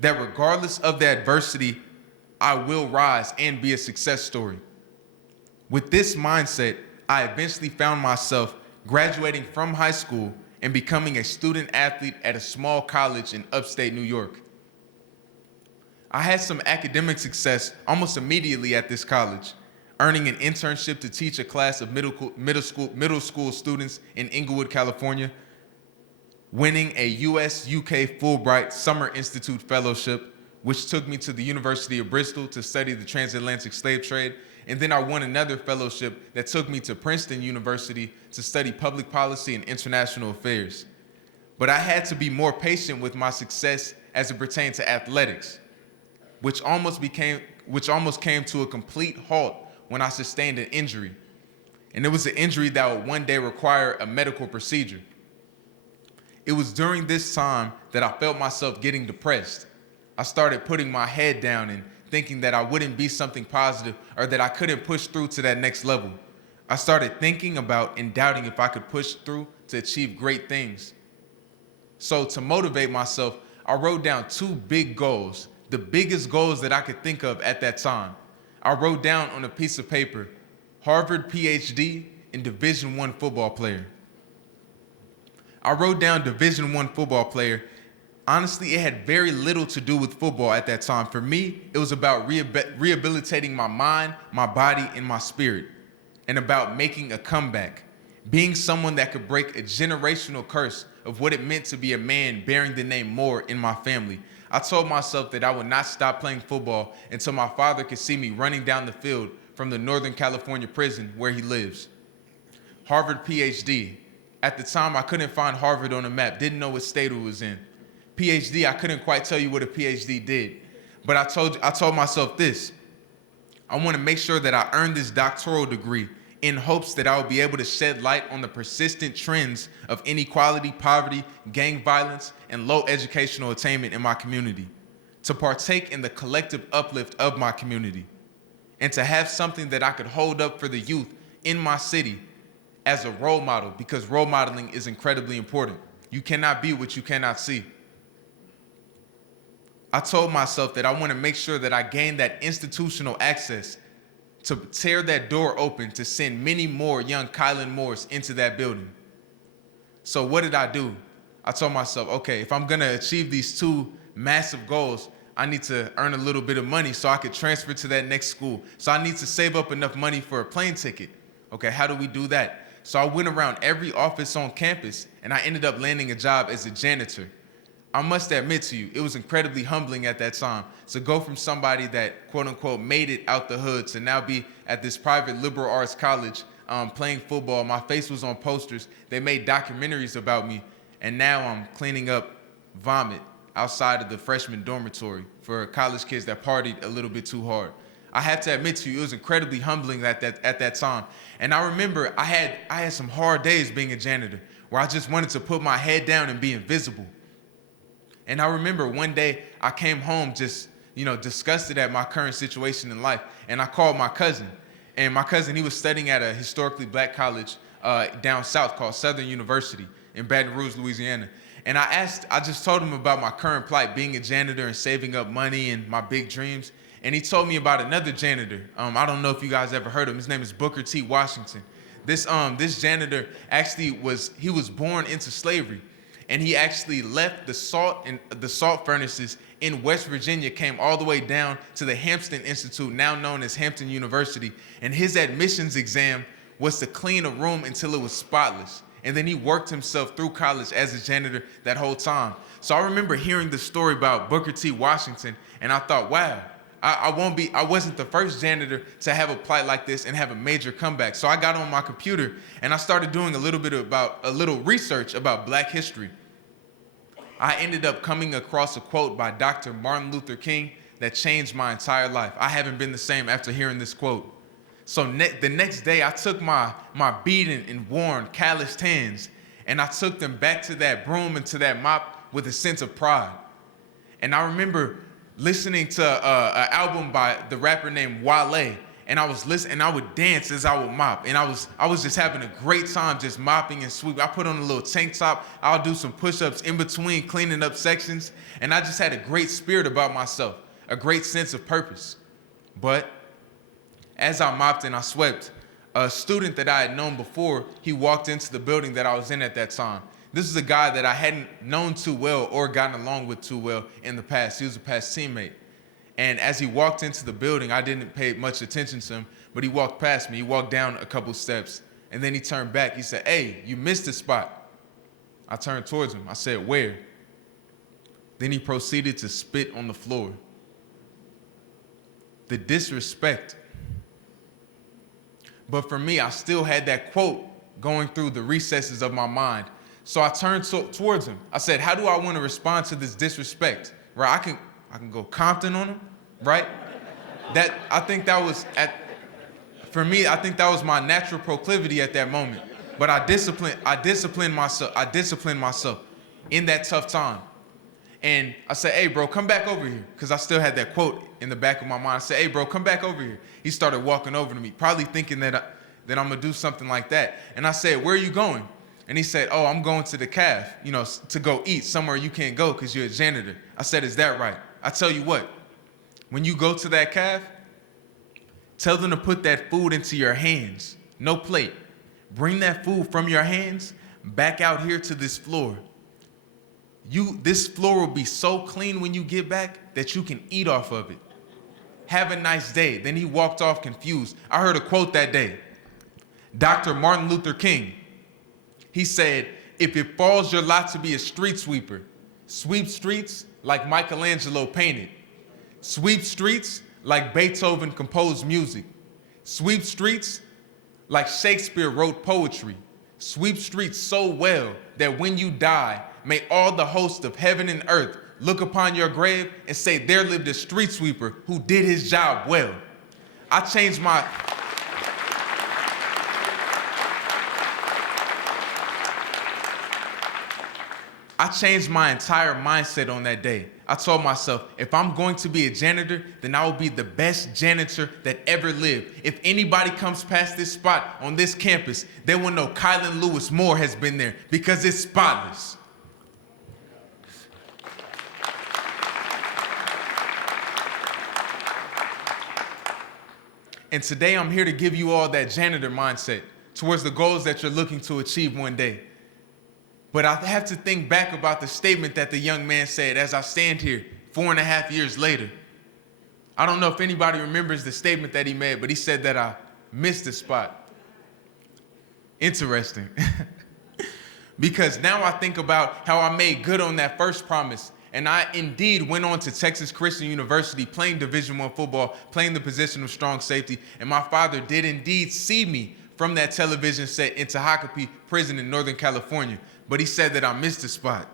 that regardless of the adversity, I will rise and be a success story. With this mindset, I eventually found myself graduating from high school and becoming a student athlete at a small college in upstate New York. I had some academic success almost immediately at this college, earning an internship to teach a class of middle school students in Inglewood, California, winning a US-UK Fulbright Summer Institute Fellowship, which took me to the University of Bristol to study the transatlantic slave trade. And then I won another fellowship that took me to Princeton University to study public policy and international affairs. But I had to be more patient with my success as it pertained to athletics, which almost came to a complete halt when I sustained an injury. And it was an injury that would one day require a medical procedure. It was during this time that I felt myself getting depressed. I started putting my head down and thinking that I wouldn't be something positive or that I couldn't push through to that next level. I started thinking about and doubting if I could push through to achieve great things. So to motivate myself, I wrote down 2 big goals, the biggest goals that I could think of at that time. I wrote down on a piece of paper, Harvard PhD and Division I football player. I wrote down Division I football player. Honestly, it had very little to do with football at that time. For me, it was about rehabilitating my mind, my body, and my spirit, and about making a comeback, being someone that could break a generational curse of what it meant to be a man bearing the name Moore in my family. I told myself that I would not stop playing football until my father could see me running down the field from the Northern California prison where he lives. Harvard PhD. At the time, I couldn't find Harvard on the map, didn't know what state it was in. PhD, I couldn't quite tell you what a PhD did, but I told myself this: I want to make sure that I earn this doctoral degree in hopes that I will be able to shed light on the persistent trends of inequality, poverty, gang violence, and low educational attainment in my community, to partake in the collective uplift of my community, and to have something that I could hold up for the youth in my city as a role model, because role modeling is incredibly important. You cannot be what you cannot see. I told myself that I want to make sure that I gain that institutional access to tear that door open to send many more young Kylan Moores into that building. So what did I do? I told myself, okay, if I'm gonna achieve these 2 massive goals, I need to earn a little bit of money so I could transfer to that next school. So I need to save up enough money for a plane ticket. Okay, how do we do that? So I went around every office on campus and I ended up landing a job as a janitor. I must admit to you, it was incredibly humbling at that time to go from somebody that, quote unquote, made it out the hood to now be at this private liberal arts college playing football. My face was on posters. They made documentaries about me. And now I'm cleaning up vomit outside of the freshman dormitory for college kids that partied a little bit too hard. I have to admit to you, it was incredibly humbling at that time. And I remember I had some hard days being a janitor where I just wanted to put my head down and be invisible. And I remember one day I came home just, disgusted at my current situation in life. And I called my cousin. And my cousin, he was studying at a historically black college down south called Southern University in Baton Rouge, Louisiana. And I just told him about my current plight, being a janitor and saving up money and my big dreams. And he told me about another janitor. I don't know if you guys ever heard of him. His name is Booker T. Washington. This janitor actually was born into slavery. And he actually left the salt furnaces in West Virginia, came all the way down to the Hampton Institute, now known as Hampton University. And his admissions exam was to clean a room until it was spotless. And then he worked himself through college as a janitor that whole time. So I remember hearing the story about Booker T. Washington, and I thought, wow, I wasn't the first janitor to have a plight like this and have a major comeback. So I got on my computer and I started doing a little research about Black history. I ended up coming across a quote by Dr. Martin Luther King that changed my entire life. I haven't been the same after hearing this quote. So the next day, I took my beaten and worn, calloused hands, and I took them back to that broom and to that mop with a sense of pride. And I remember listening to an album by the rapper named Wale, and I was listening, and I would dance as I would mop, and I was just having a great time just mopping and sweeping. I put on a little tank top. I'll do some push-ups in between cleaning up sections, and I just had a great spirit about myself, a great sense of purpose. But as I mopped and I swept, a student that I had known before, he walked into the building that I was in at that time. This is a guy that I hadn't known too well or gotten along with too well in the past. He was a past teammate. And as he walked into the building, I didn't pay much attention to him, but he walked past me. He walked down a couple steps, and then he turned back. He said, "Hey, you missed the spot." I turned towards him. I said, "Where?" Then he proceeded to spit on the floor. The disrespect. But for me, I still had that quote going through the recesses of my mind. So I turned towards him. I said, "How do I want to respond to this disrespect?" Right? I can go Compton on him, right? I think that was my natural proclivity at that moment. But I disciplined myself in that tough time. And I said, "Hey, bro, come back over here." Because I still had that quote in the back of my mind. I said, "Hey, bro, come back over here." He started walking over to me, probably thinking that I'm going to do something like that. And I said, "Where are you going?" And he said, "Oh, I'm going to the caf, to go eat somewhere you can't go because you're a janitor." I said, "Is that right?" I tell you what, when you go to that caf, tell them to put that food into your hands, no plate. Bring that food from your hands back out here to this floor. This floor will be so clean when you get back that you can eat off of it. Have a nice day." Then he walked off confused. I heard a quote that day. Dr. Martin Luther King. He said, "If it falls your lot to be a street sweeper, sweep streets like Michelangelo painted. Sweep streets like Beethoven composed music. Sweep streets like Shakespeare wrote poetry. Sweep streets so well that when you die, may all the hosts of heaven and earth look upon your grave and say, there lived a street sweeper who did his job well." I changed my entire mindset on that day. I told myself, if I'm going to be a janitor, then I will be the best janitor that ever lived. If anybody comes past this spot on this campus, they will know Kylan Lewis Moore has been there because it's spotless. And today I'm here to give you all that janitor mindset towards the goals that you're looking to achieve one day. But I have to think back about the statement that the young man said as I stand here 4.5 years later. I don't know if anybody remembers the statement that he made, but he said that I missed the spot. Interesting. Because now I think about how I made good on that first promise. And I indeed went on to Texas Christian University playing Division I football, playing the position of strong safety. And my father did indeed see me from that television set in Tehachapi Prison in Northern California. But he said that I missed the spot.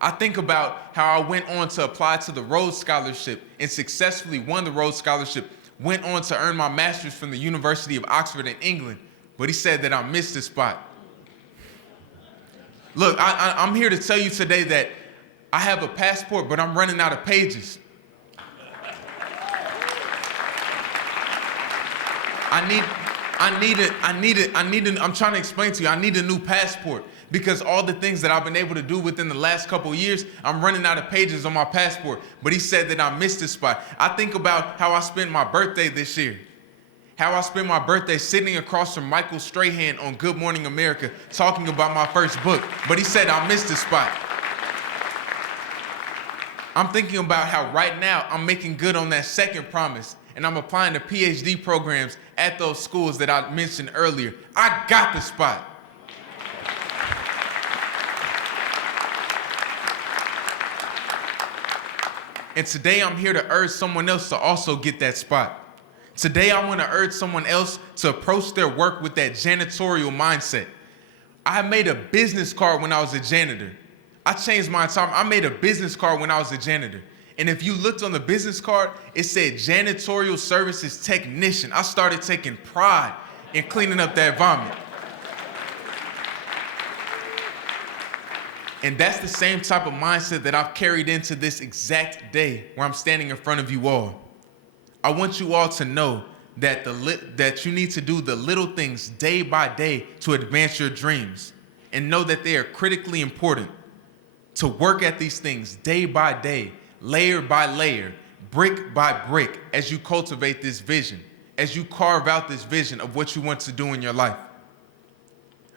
I think about how I went on to apply to the Rhodes Scholarship and successfully won the Rhodes Scholarship, went on to earn my master's from the University of Oxford in England. But he said that I missed the spot. Look, I'm here to tell you today that I have a passport, but I'm running out of pages. I'm trying to explain to you, I need a new passport because all the things that I've been able to do within the last couple of years, I'm running out of pages on my passport. But he said that I missed this spot. I think about how I spent my birthday this year. How I spent my birthday sitting across from Michael Strahan on Good Morning America talking about my first book. But he said I missed this spot. I'm thinking about how right now I'm making good on that second promise and I'm applying to PhD programs at those schools that I mentioned earlier. I got the spot. And today I'm here to urge someone else to also get that spot. Today I want to urge someone else to approach their work with that janitorial mindset. I made a business card when I was a janitor. I changed my time. I made a business card when I was a janitor. And if you looked on the business card, it said janitorial services technician. I started taking pride in cleaning up that vomit. And that's the same type of mindset that I've carried into this exact day where I'm standing in front of you all. I want you all to know that that you need to do the little things day by day to advance your dreams, and know that they are critically important. To work at these things day by day, layer by layer, brick by brick, as you cultivate this vision, as you carve out this vision of what you want to do in your life.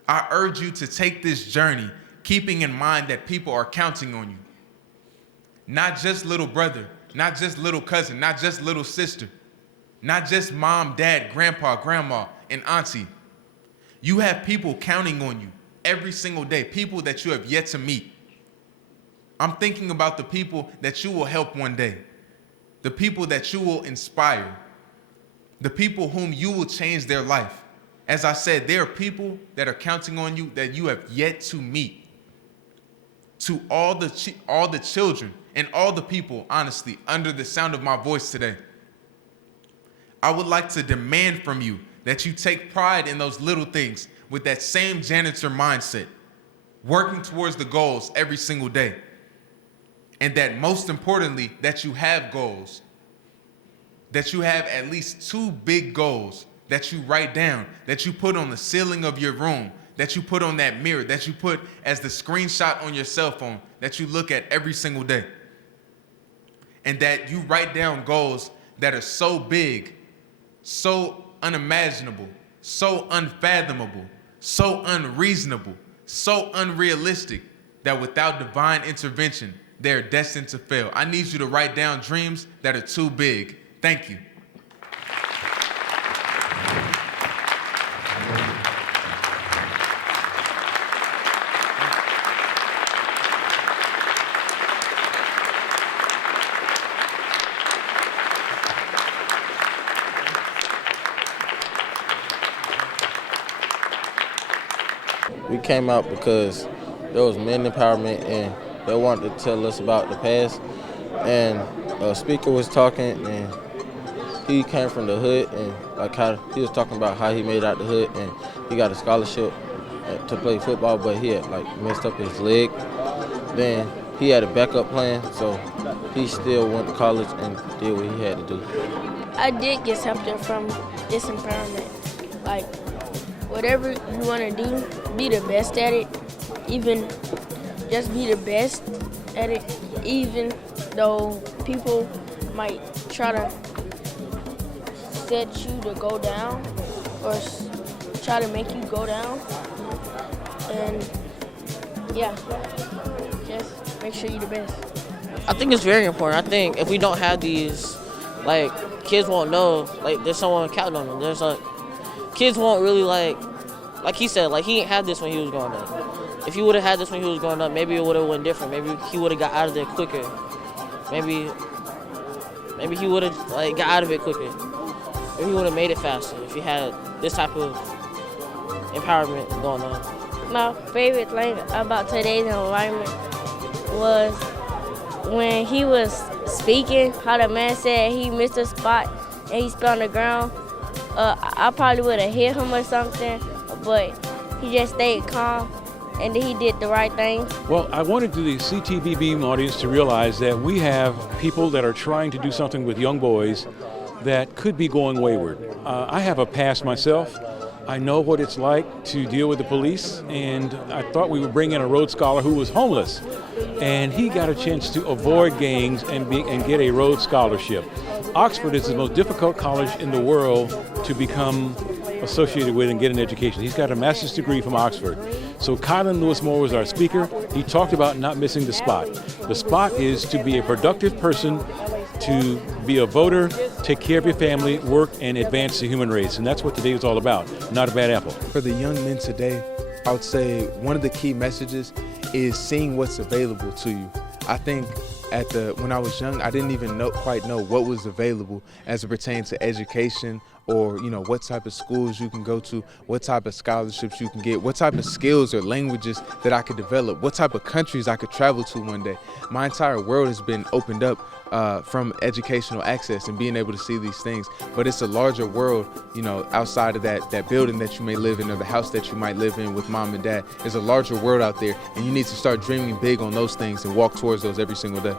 I urge you to take this journey keeping in mind that people are counting on you. Not just little brother, not just little cousin, not just little sister, not just mom, dad, grandpa, grandma, and auntie. You have people counting on you every single day, people that you have yet to meet. I'm thinking about the people that you will help one day, the people that you will inspire, the people whom you will change their life. As I said, there are people that are counting on you that you have yet to meet. To all the children and all the people, honestly, under the sound of my voice today, I would like to demand from you that you take pride in those little things with that same janitor mindset, working towards the goals every single day. And that most importantly, that you have goals, that you have at least 2 big goals that you write down, that you put on the ceiling of your room, that you put on that mirror, that you put as the screenshot on your cell phone, that you look at every single day. And that you write down goals that are so big, so unimaginable, so unfathomable, so unreasonable, so unrealistic, that without divine intervention, they're destined to fail. I need you to write down dreams that are too big. Thank you. We came out because there was men empowerment and they wanted to tell us about the past. And a speaker was talking and he came from the hood and like how he was talking about how he made out the hood and he got a scholarship to play football, but he had like messed up his leg. Then he had a backup plan, so he still went to college and did what he had to do. I did get something from this empowerment. Like, whatever you want to do, be the best at it. Even just be the best at it, even though people might try to set you to go down or try to make you go down. And yeah, just make sure you're the best. I think it's very important. I think if we don't have these, like, kids won't know, like, there's someone counting on them. There's like, kids won't really like he said, like, he didn't have this when he was growing up. If he would have had this when he was growing up, maybe it would have went different. Maybe he would have got out of there quicker. Maybe he would have, like, got out of it quicker. Maybe he would have made it faster if he had this type of empowerment going on. My favorite thing about today's environment was when he was speaking, how the man said he missed a spot and he spit on the ground. I probably would have hit him or something, but he just stayed calm and he did the right thing. Well, I wanted the CTV Beam audience to realize that we have people that are trying to do something with young boys that could be going wayward. I have a past myself. I know what it's like to deal with the police, and I thought we would bring in a Rhodes Scholar who was homeless, and he got a chance to avoid gangs and get a Rhodes Scholarship. Oxford is the most difficult college in the world to become associated with and get an education. He's got a master's degree from Oxford. So Kylan Lewis Moore was our speaker. He talked about not missing the spot. The spot is to be a productive person, to be a voter, take care of your family, work, and advance the human race. And that's what today is all about, not a bad apple. For the young men today, I would say one of the key messages is seeing what's available to you. I think when I was young, I didn't even quite know what was available as it pertains to education, or what type of schools you can go to, what type of scholarships you can get, what type of skills or languages that I could develop, what type of countries I could travel to one day. My entire world has been opened up from educational access and being able to see these things. But it's a larger world, outside of that building that you may live in, or the house that you might live in with mom and dad. There's a larger world out there, and you need to start dreaming big on those things and walk towards those every single day.